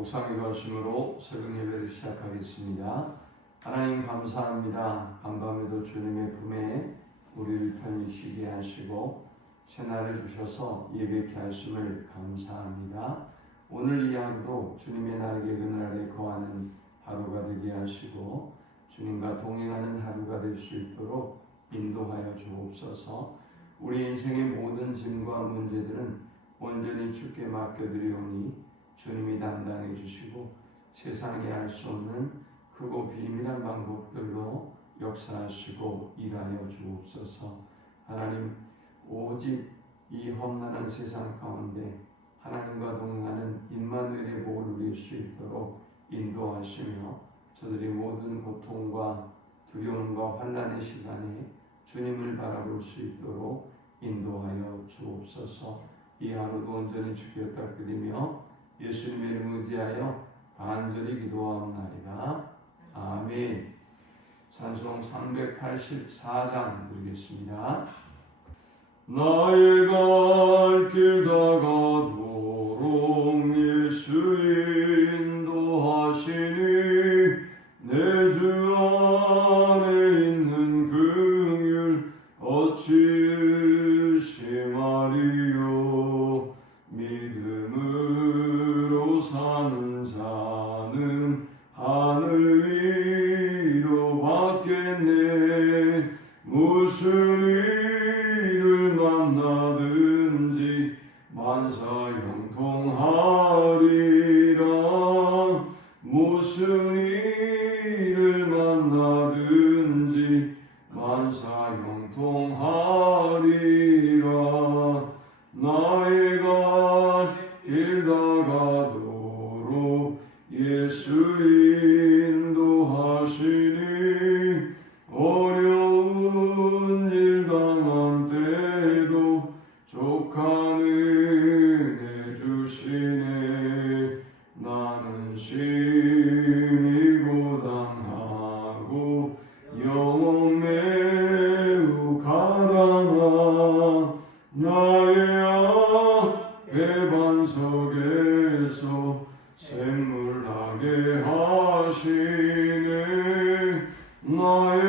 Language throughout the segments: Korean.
묵상의 도와심으로 새벽 예배를 시작하겠습니다. 하나님 감사합니다. 간밤에도 주님의 품에 우리를 편히 쉬게 하시고 새날을 주셔서 예배케 하심을 감사합니다. 오늘 이 하루도 주님의 날개 그늘 아래 거하는 하루가 되게 하시고 주님과 동행하는 하루가 될 수 있도록 인도하여 주옵소서. 우리 인생의 모든 짐과 문제들은 온전히 주께 맡겨드리오니 주님이 담당해 주시고 세상이 알 수 없는 크고 비밀한 방법들로 역사하시고 일하여 주옵소서. 하나님, 오직 이 험난한 세상 가운데 하나님과 동행하는 임마누엘의 복을 누릴 수 있도록 인도하시며 저들이 모든 고통과 두려움과 환난의 시간에 주님을 바라볼 수 있도록 인도하여 주옵소서. 이 하루도 온전히 주께 부탁드리며 예수님의 이름 의지하여 간절히 기도하옵나이다. 아멘. 찬송 384장 드리겠습니다. 나의 갈 길 다가도록 예수 인도하시니 내 주 안에 있는 긍휼 어찌 의심하리요. 믿음으로 사는 자는 하늘 위로 받겠네. 무슨 일을 만나든지 만사형통하리라. 무슨 일을 만나든지 만사형통하리라. 나의 갈 길 다가도록 예수 인도하시니 어려운 일 당한 때도 족한 은혜 주시네. 나는 심히 고단하고 영혼 매우 가난하. 나의 배반석에서 샘물나게 하시네. 나의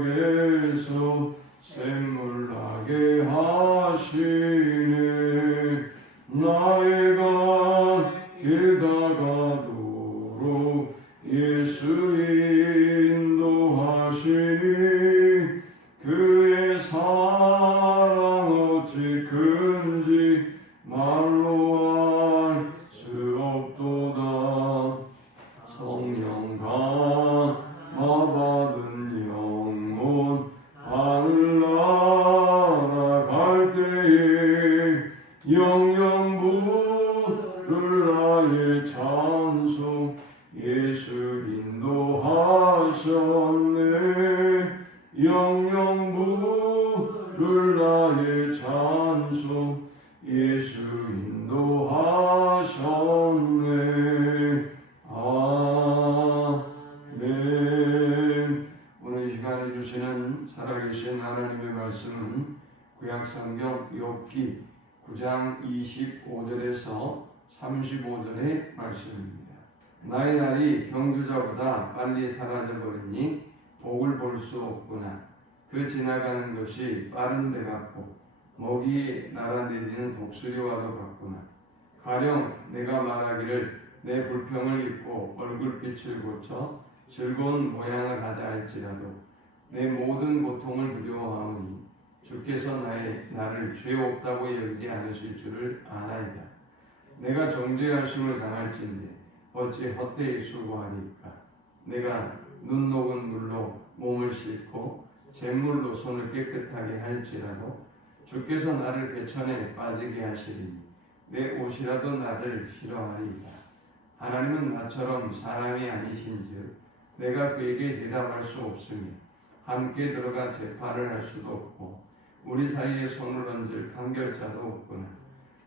배반석에서 샘물나게 하시네. 나의 갈 길 다가도록 예수 인도하시니 그의 사랑 어찌 큰지 말로 알 수 없도다. 성령 감화받은 영혼 하늘 날아갈 때에 영영 부를 나의 찬송 예수 인도하셨네. 영영 부를 나의 찬송 예수 인도하셨네. 아멘. 오늘 이 시간에 주시는 살아계신 하나님의 말씀은 구약성경 욥기 9장 25절에서 35절의 말씀입니다. 나의 날이 경주자보다 빨리 사라져버리니 복을 볼 수 없구나. 그 지나가는 것이 빠른 배 같고 먹이 날아내리는 독수리와도 같구나. 가령 내가 말하기를 내 불평을 잊고 얼굴빛을 고쳐 즐거운 모양을 하자 할지라도 내 모든 고통을 두려워하오니 주께서 나를 죄 없다고 여기지 않으실 줄을 아나이다. 내가 정죄하심을 당할진대 어찌 헛되이 수고하리까. 내가 눈 녹은 물로 몸을 씻고 잿물로 손을 깨끗하게 할지라도 주께서 나를 개천에 빠지게 하시리니 내 옷이라도 나를 싫어하리이다. 하나님은 나처럼 사람이 아니신즉 내가 그에게 대답할 수 없으며 함께 들어가 재판을 할 수도 없고 우리 사이에 손을 얹을 판결자도 없구나.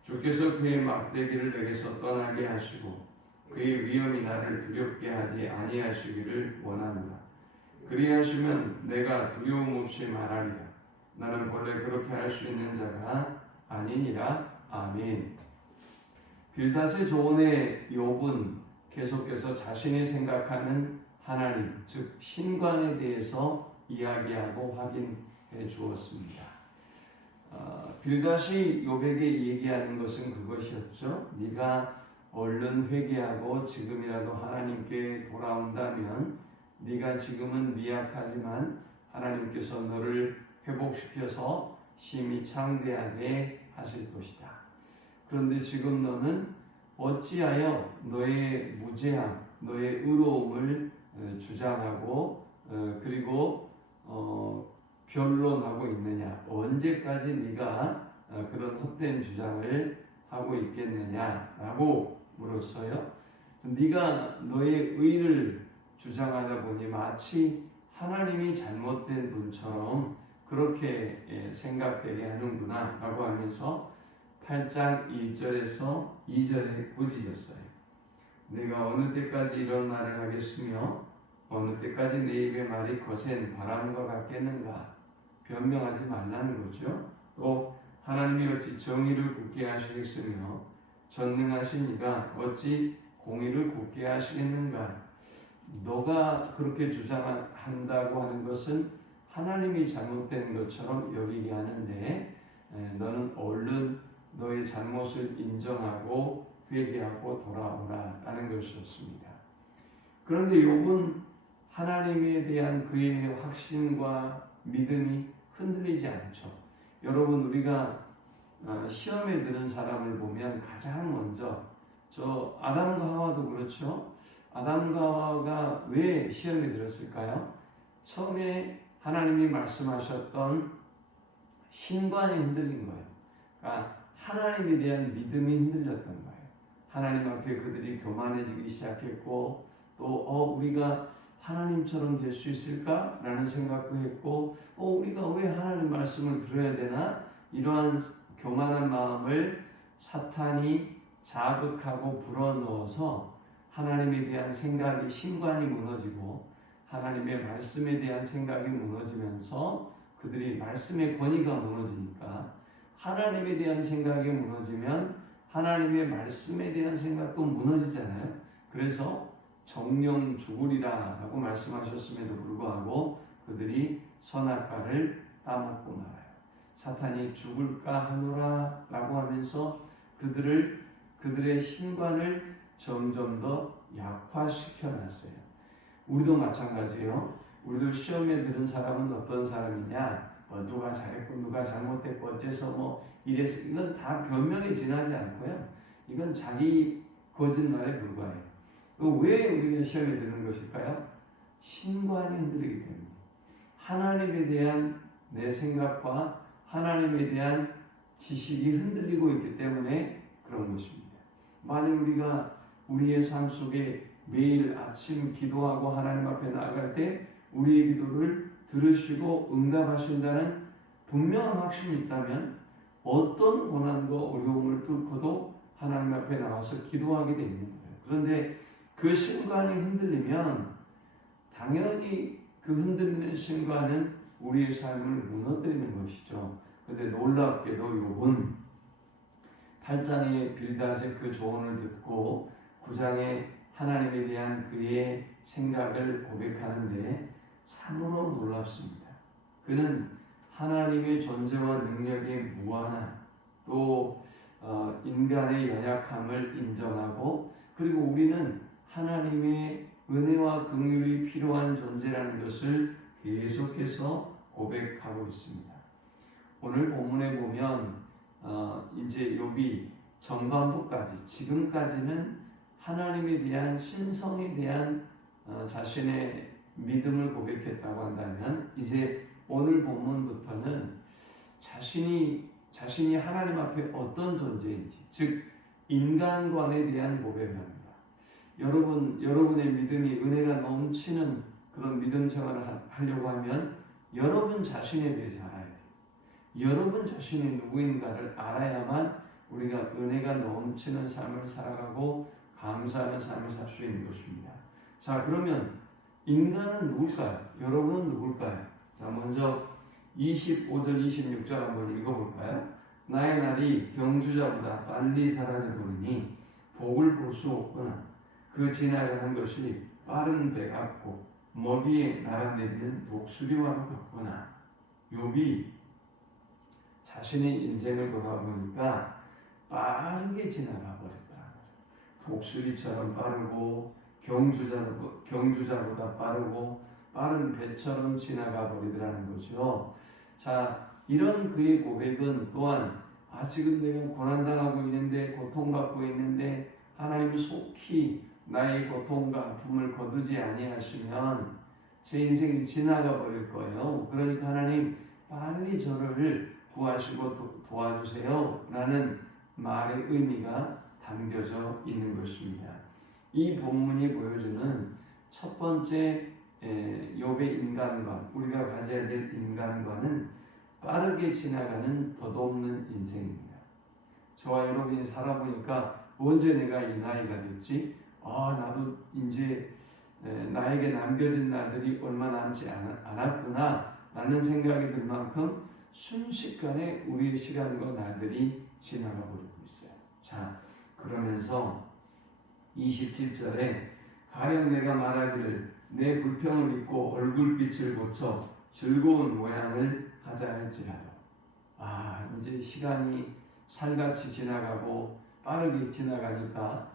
주께서 그의 막대기를 내게서 떠나게 하시고 그의 위엄이 나를 두렵게 하지 아니하시기를 원한다. 그리하시면 내가 두려움 없이 말하리라. 나는 본래 그렇게 할 수 있는 자가 아니니라. 아멘. 빌닷의 조언에 욥은 계속해서 자신이 생각하는 하나님, 즉 신관에 대해서 이야기하고 확인해 주었습니다. 빌닷이 욥에게 얘기하는 것은 그것이었죠. 네가 얼른 회개하고 지금이라도 하나님께 돌아온다면 네가 지금은 미약하지만 하나님께서 너를 회복시켜서 심히 창대하게 하실 것이다. 그런데 지금 너는 어찌하여 너의 무죄함, 너의 의로움을 주장하고 그리고 변론하고 있느냐? 언제까지 네가 그런 헛된 주장을 하고 있겠느냐라고 물었어요. 네가 너의 의를 주장하다 보니 마치 하나님이 잘못된 분처럼 그렇게 생각되게 하는구나 라고 하면서 8장 1절에서 2절에 꾸짖었어요. 내가 어느 때까지 이런 말을 하겠으며 어느 때까지 내 입의 말이 거센 바람과 같겠는가? 변명하지 말라는 거죠. 또 하나님이 어찌 정의를 굳게 하시겠으며 전능하신 이가 어찌 공의를 굳게 하시겠는가? 너가 그렇게 주장한다고 하는 것은 하나님이 잘못된 것처럼 여기게 하는데 너는 얼른 너의 잘못을 인정하고 회개하고 돌아오라 라는 것이었습니다. 그런데 욥은 하나님에 대한 그의 확신과 믿음이 흔들리지 않죠. 여러분, 우리가 시험에 드는 사람을 보면 가장 먼저 저 아담과 하와도 그렇죠. 아담과 하와가 왜 시험에 들었을까요? 처음에 하나님이 말씀하셨던 신관이 흔들린 거예요. 그러니까 하나님에 대한 믿음이 흔들렸던 거예요. 하나님 앞에 그들이 교만해지기 시작했고 또 우리가 하나님처럼 될 수 있을까? 라는 생각도 했고 우리가 왜 하나님 말씀을 들어야 되나? 이러한 교만한 마음을 사탄이 자극하고 불어넣어서 하나님에 대한 생각이 신관이 무너지고 하나님의 말씀에 대한 생각이 무너지면서 그들이 말씀의 권위가 무너지니까 하나님에 대한 생각이 무너지면 하나님의 말씀에 대한 생각도 무너지잖아요. 그래서 정령 죽으리라 라고 말씀하셨음에도 불구하고 그들이 선악과를 따먹고 말아요. 사탄이 죽을까 하노라 라고 하면서 그들의 신관을 점점 더 약화시켜 놨어요. 우리도 마찬가지예요. 우리도 시험에 드는 사람은 어떤 사람이냐? 누가 잘했고 누가 잘못했고 어째서 이래서 이건 다 변명에 지나지 않고요. 이건 자기 거짓말에 불과해요. 왜 우리가 시험에 드는 것일까요? 신관이 흔들리기 때문에 하나님에 대한 내 생각과 하나님에 대한 지식이 흔들리고 있기 때문에 그런 것입니다. 만약 우리가 우리의 삶 속에 매일 아침 기도하고 하나님 앞에 나아갈 때 우리의 기도를 들으시고 응답하신다는 분명한 확신이 있다면 어떤 고난과 어려움을 뚫고도 하나님 앞에 나와서 기도하게 되는 거예요. 그런데 그 신관이 흔들리면 당연히 그 흔들리는 신관은 우리의 삶을 무너뜨리는 것이죠. 그런데 놀랍게도 욥은 8장의 빌닷의 그 조언을 듣고 9장에 하나님에 대한 그의 생각을 고백하는데 참으로 놀랍습니다. 그는 하나님의 존재와 능력의 무한함, 또 인간의 연약함을 인정하고 그리고 우리는 하나님의 은혜와 긍휼이 필요한 존재라는 것을 계속해서 고백하고 있습니다. 오늘 본문에 보면 이제 욥이 전반부까지 지금까지는 하나님에 대한 신성에 대한 자신의 믿음을 고백했다고 한다면 이제 오늘 본문부터는 자신이 하나님 앞에 어떤 존재인지, 즉 인간관에 대한 고백을 합니다. 여러분의 믿음이 은혜가 넘치는 그런 믿음 생활을 하려고 하면 여러분 자신에 대해서 알아야 돼요. 여러분 자신이 누구인가를 알아야만 우리가 은혜가 넘치는 삶을 살아가고 감사하는 삶을 살 수 있는 것입니다. 자, 그러면 인간은 누굴까요? 여러분은 누굴까요? 자, 먼저 25절, 26절 한번 읽어볼까요? 나의 날이 경주자보다 빨리 사라져버리니 복을 볼 수 없구나. 그 지나가는 것이 빠른 배 같고 먹이에 날아내리는 독수리와도 같구나. 욥이 자신의 인생을 돌아보니까 빠르게 지나가 버렸더라고요. 독수리처럼 빠르고 경주자보다 빠르고 빠른 배처럼 지나가 버리더라는 거죠. 자, 이런 그의 고백은 또한 지금 내가 고난당하고 있는데 고통받고 있는데 하나님이 속히 나의 고통과 아픔을 거두지 아니하시면 제 인생이 지나가 버릴 거예요. 그러니까 하나님 빨리 저를 구하시고 도와주세요 라는 말의 의미가 담겨져 있는 것입니다. 이 본문이 보여주는 첫 번째 욥의 인간관, 우리가 가져야 될 인간관은 빠르게 지나가는 덧없는 인생입니다. 저와 여러분이 살아보니까 언제 내가 이 나이가 됐지? 나도 이제 나에게 남겨진 날들이 얼마 남지 않았구나 라는 생각이 들 만큼 순식간에 우리의 시간과 날들이 지나가 버리고 있어요. 자, 그러면서 27절에 가령 내가 말하기를 내 불평을 잊고 얼굴빛을 고쳐 즐거운 모양을 하자 할지라도 이제 시간이 살같이 지나가고 빠르게 지나가니까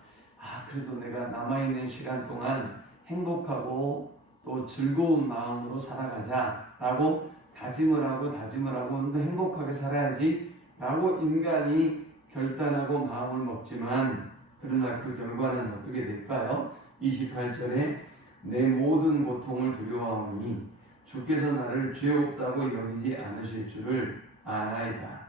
그래도 내가 남아있는 시간 동안 행복하고 또 즐거운 마음으로 살아가자 라고 다짐을 하고 또 행복하게 살아야지 라고 인간이 결단하고 마음을 먹지만 그러나 그 결과는 어떻게 될까요? 28절에 내 모든 고통을 두려워하오니 주께서 나를 죄 없다고 여기지 않으실 줄을 아나이다.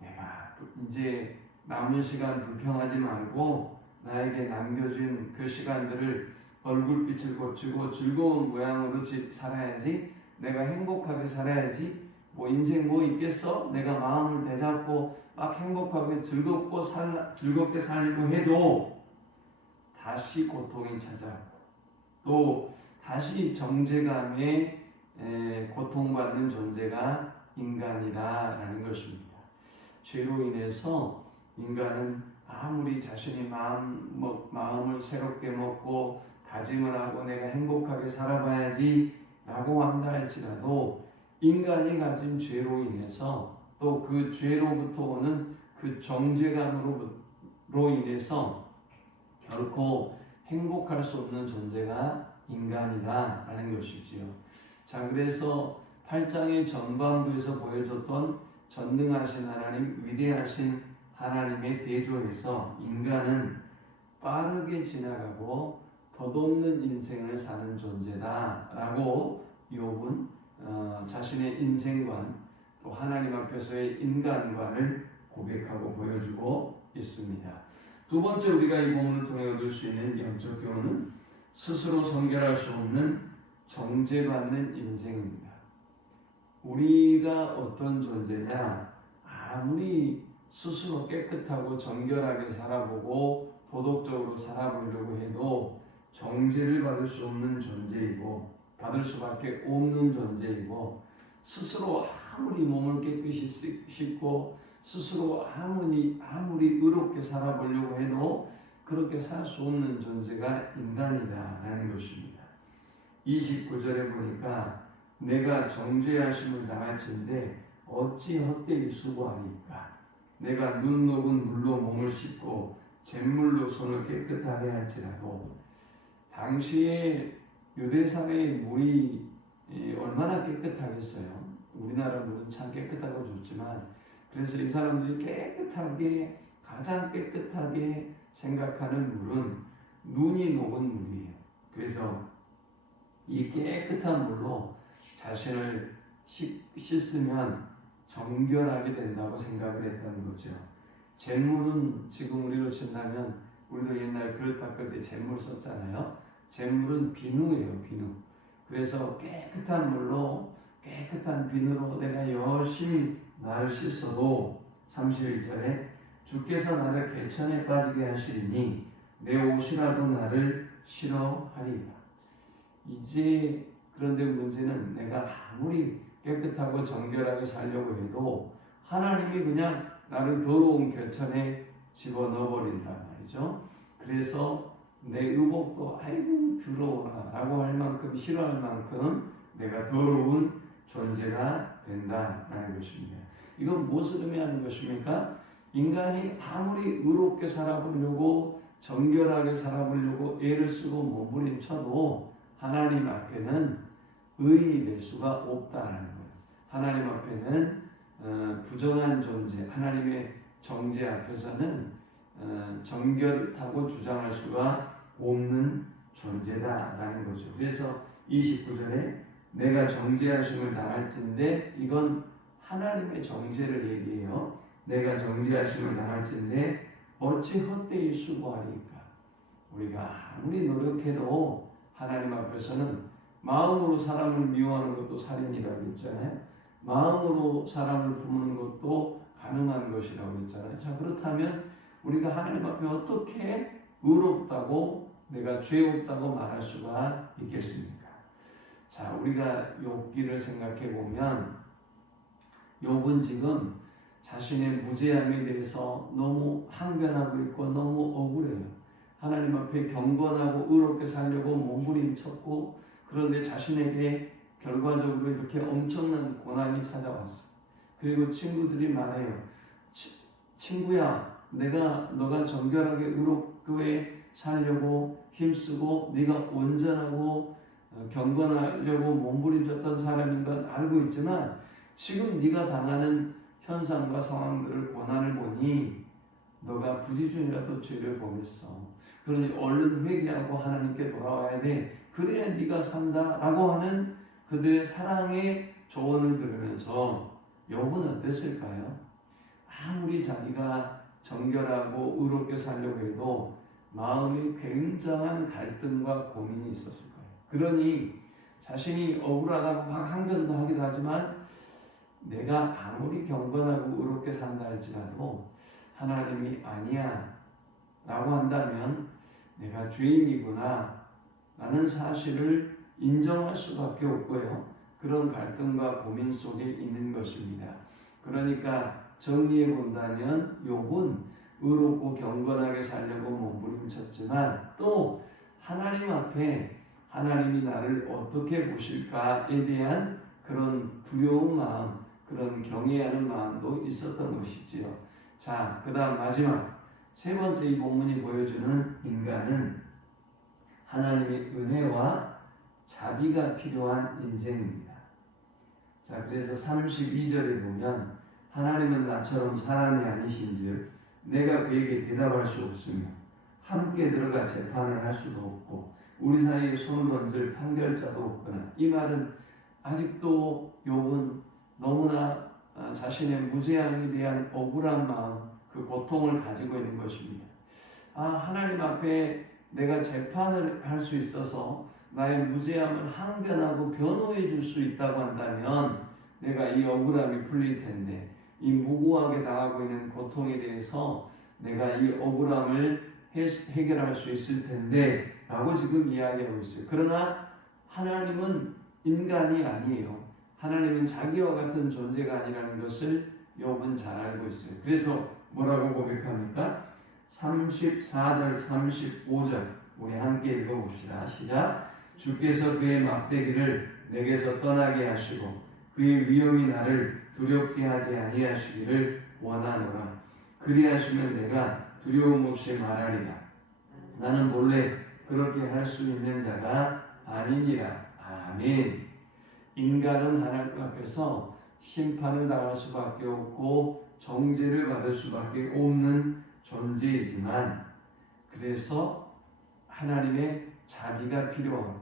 내가 이제 남은 시간 불평하지 말고 나에게 남겨준 그 시간들을 얼굴빛을 고치고 즐거운 모양으로 살아야지. 내가 행복하게 살아야지. 인생 뭐 있겠어? 내가 마음을 되잡고 막 행복하게 즐겁게 살고 해도 다시 고통이 찾아오고 또 다시 정죄감에 고통받는 존재가 인간이다라는 것입니다. 죄로 인해서 인간은 아무리 자신이 마음을 새롭게 먹고 다짐을 하고 내가 행복하게 살아봐야지 라고 한다 할지라도 인간이 가진 죄로 인해서 또 그 죄로부터 오는 그 정죄감으로 인해서 결코 행복할 수 없는 존재가 인간이다 라는 것이지요. 자, 그래서 8장의 전반부에서 보여줬던 전능하신 하나님, 위대하신 하나님의 대조에서 인간은 빠르게 지나가고 덧없는 인생을 사는 존재다 라고 욥은 자신의 인생관 또 하나님 앞에서의 인간관을 고백하고 보여주고 있습니다. 두 번째 우리가 이 본문을 통해 얻을 수 있는 영적 교훈은 스스로 선결할 수 없는 정죄받는 인생입니다. 우리가 어떤 존재냐, 아무리 스스로 깨끗하고 정결하게 살아보고 도덕적으로 살아보려고 해도 정죄를 받을 수 없는 존재이고 받을 수밖에 없는 존재이고 스스로 아무리 몸을 깨끗이 씻고 스스로 아무리 의롭게 살아보려고 해도 그렇게 살 수 없는 존재가 인간이다라는 것입니다. 29절에 보니까 내가 정죄하심을 당할진대 어찌 헛되이 수고하리까. 내가 눈 녹은 물로 몸을 씻고 잿물로 손을 깨끗하게 할지라도 당시에 유대사회의 물이 얼마나 깨끗하겠어요. 우리나라 물은 참 깨끗하고 좋지만 그래서 이 사람들이 가장 깨끗하게 생각하는 물은 눈이 녹은 물이에요. 그래서 이 깨끗한 물로 자신을 씻으면 정결하게 된다고 생각을 했다는 거죠. 잿물은 지금 우리로 친다면 우리도 옛날 그릇 닦을 때 잿물 썼잖아요. 잿물은 비누예요, 비누. 그래서 깨끗한 비누로 내가 열심히 나를 씻어도 31절에 주께서 나를 개천에 빠지게 하시리니 내 옷이라도 나를 싫어하리라. 이제 그런데 문제는 내가 아무리 깨끗하고 정결하게 살려고 해도 하나님이 그냥 나를 더러운 개천에 집어넣어버린단 말이죠. 그래서 내 의복도 아이고 더러워라 라고 할 만큼 싫어할 만큼 내가 더러운 존재가 된다라는 것입니다. 이건 무엇을 의미하는 것입니까? 인간이 아무리 의롭게 살아보려고 정결하게 살아보려고 애를 쓰고 몸부림쳐도 하나님 앞에는 의인이 될 수가 없다는 거예요. 하나님 앞에는 부정한 존재, 하나님의 정죄 앞에서는 정결하고 주장할 수가 없는 존재다라는 거죠. 그래서 29절에 내가 정죄하심을 당할진대, 이건 하나님의 정죄를 얘기해요. 내가 정죄하심을 당할진대 어찌 헛되이 수고하리까. 우리가 아무리 노력해도 하나님 앞에서는 마음으로 사람을 미워하는 것도 살인이라고 했잖아요. 마음으로 사람을 부르는 것도 가능한 것이라고 했잖아요. 자, 그렇다면 우리가 하나님 앞에 어떻게 의롭다고, 내가 죄 없다고 말할 수가 있겠습니까? 자, 우리가 욥기를 생각해 보면 욥은 지금 자신의 무죄함에 대해서 너무 항변하고 있고 너무 억울해요. 하나님 앞에 경건하고 의롭게 살려고 몸부림쳤고, 그런데 자신에게 결과적으로 이렇게 엄청난 고난이 찾아왔어. 그리고 친구들이 말해요. 친구야, 너가 정결하게 의롭게 살려고 힘쓰고 네가 온전하고 경건하려고 몸부림쳤던 사람인 건 알고 있지만 지금 네가 당하는 현상과 상황들을, 고난을 보니 너가 부지중이라도 죄를 범했어. 그러니 얼른 회개하고 하나님께 돌아와야 돼. 그래야 네가 산다라고 하는 그들의 사랑의 조언을 들으면서 욥은 어땠을까요? 아무리 자기가 정결하고 의롭게 살려고 해도 마음이 굉장한 갈등과 고민이 있었을 거예요. 그러니 자신이 억울하다고 막 항변도 하기도 하지만 내가 아무리 경건하고 의롭게 산다 할지라도 하나님이 아니야 라고 한다면 내가 죄인이구나 라는 사실을 인정할 수밖에 없고요. 그런 갈등과 고민 속에 있는 것입니다. 그러니까 정리해 본다면 욥은 의롭고 경건하게 살려고 몸부림쳤지만 또 하나님 앞에 하나님이 나를 어떻게 보실까에 대한 그런 두려운 마음, 그런 경외하는 마음도 있었던 것이지요. 자, 그 다음 마지막 세 번째 이 본문이 보여주는 인간은 하나님의 은혜와 자비가 필요한 인생입니다. 자, 그래서 32절에 보면 하나님은 나처럼 사람이 아니신즉 내가 그에게 대답할 수 없으며 함께 들어가 재판을 할 수도 없고 우리 사이에 손을 얹을 판결자도 없거나. 이 말은 아직도 욥은 너무나 자신의 무죄함에 대한 억울한 마음, 그 고통을 가지고 있는 것입니다. 하나님 앞에 내가 재판을 할 수 있어서 나의 무죄함을 항변하고 변호해 줄 수 있다고 한다면 내가 이 억울함이 풀릴 텐데, 이 무고하게 당하고 있는 고통에 대해서 내가 이 억울함을 해결할 수 있을 텐데 라고 지금 이야기하고 있어요. 그러나 하나님은 인간이 아니에요. 하나님은 자기와 같은 존재가 아니라는 것을 욥은 잘 알고 있어요. 그래서 뭐라고 고백합니까? 34절 35절 우리 함께 읽어봅시다. 시작. 주께서 그의 막대기를 내게서 떠나게 하시고 그의 위엄이 나를 두렵게 하지 아니하시기를 원하노라. 그리하시면 내가 두려움 없이 말하리라. 나는 본래 그렇게 할 수 있는 자가 아니니라. 아멘. 인간은 하나님 앞에서 심판을 당할 수밖에 없고 정죄를 받을 수밖에 없는 존재이지만, 그래서 하나님의 자비가 필요하고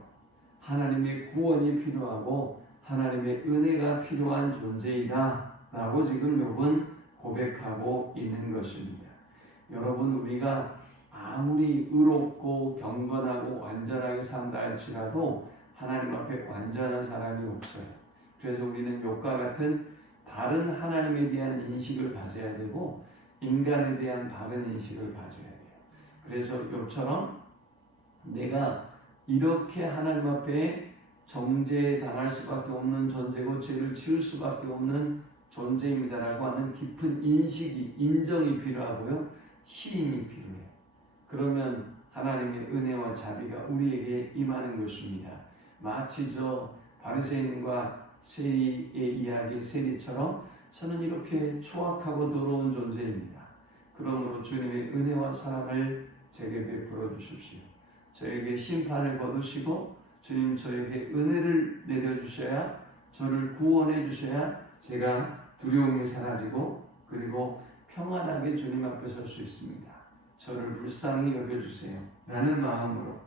하나님의 구원이 필요하고 하나님의 은혜가 필요한 존재이다 라고 지금 욥은 고백하고 있는 것입니다. 여러분, 우리가 아무리 의롭고 경건하고 완전하게 산다 할지라도 하나님 앞에 완전한 사람이 없어요. 그래서 우리는 욥과 같은 바른 하나님에 대한 인식을 가져야 되고 인간에 대한 바른 인식을 가져야 돼요. 그래서 욥처럼 내가 이렇게 하나님 앞에 정죄당할 수밖에 없는 존재고 죄를 지을 수밖에 없는 존재입니다라고 하는 깊은 인식이, 인정이 필요하고요. 시인이 필요해요. 그러면 하나님의 은혜와 자비가 우리에게 임하는 것입니다. 마치 저 바리새인과 세리의 이야기 세리처럼 저는 이렇게 추악하고 더러운 존재입니다. 그러므로 주님의 은혜와 사랑을 제게 베풀어 주십시오. 저에게 심판을 거두시고 주님 저에게 은혜를 내려주셔야, 저를 구원해 주셔야 제가 두려움이 사라지고 그리고 평안하게 주님 앞에 설 수 있습니다. 저를 불쌍히 여겨주세요 라는 마음으로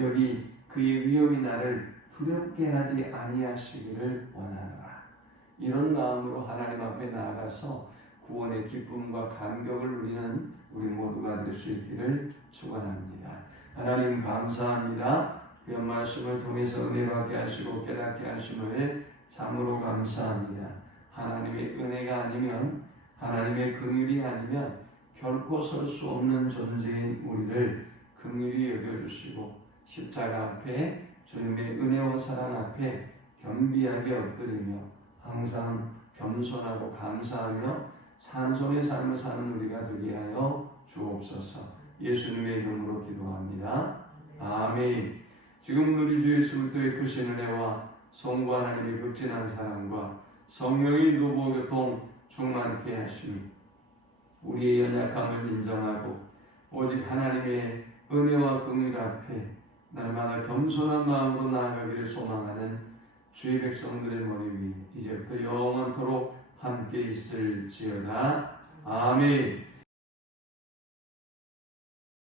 여기 그의 위험이 나를 두렵게 하지 아니하시기를 원하노라. 이런 마음으로 하나님 앞에 나아가서 구원의 기쁨과 감격을 누리는 우리 모두가 될 수 있기를 축원합니다. 하나님 감사합니다. 그 말씀을 통해서 은혜받게 하시고 깨닫게 하심을 참으로 감사합니다. 하나님의 은혜가 아니면, 하나님의 긍휼이 아니면 결코 설 수 없는 존재인 우리를 긍휼히 여겨주시고 십자가 앞에 주님의 은혜와 사랑 앞에 겸비하게 엎드리며 항상 겸손하고 감사하며 찬송의 삶을 사는 우리가 되게 하여 주옵소서. 예수님의 이름으로 기도합니다. 아멘. 지금 우리 주 예수님의 크신 은혜와 성부 하나님의 극진한 사랑과 성령의 노보교통 충만케 하시니 우리의 연약함을 인정하고 오직 하나님의 은혜와 긍휼 앞에 날마다 겸손한 마음으로 나아가기를 소망하는 주의 백성들의 머리 위에 이제부터 영원토록 함께 있을지어다. 아멘.